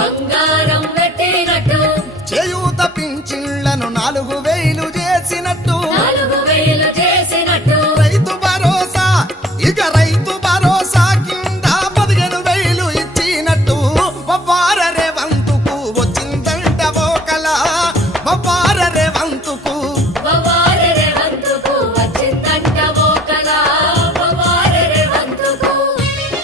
బంగారం పెట్టినట్టు చేయూత పింఛన్లను 4000 చేసినట్టు 4000 చేసినట్టు రైతు భరోసా ఇక రైతు భరోసా కింద 15,000 ఇచ్చినట్టు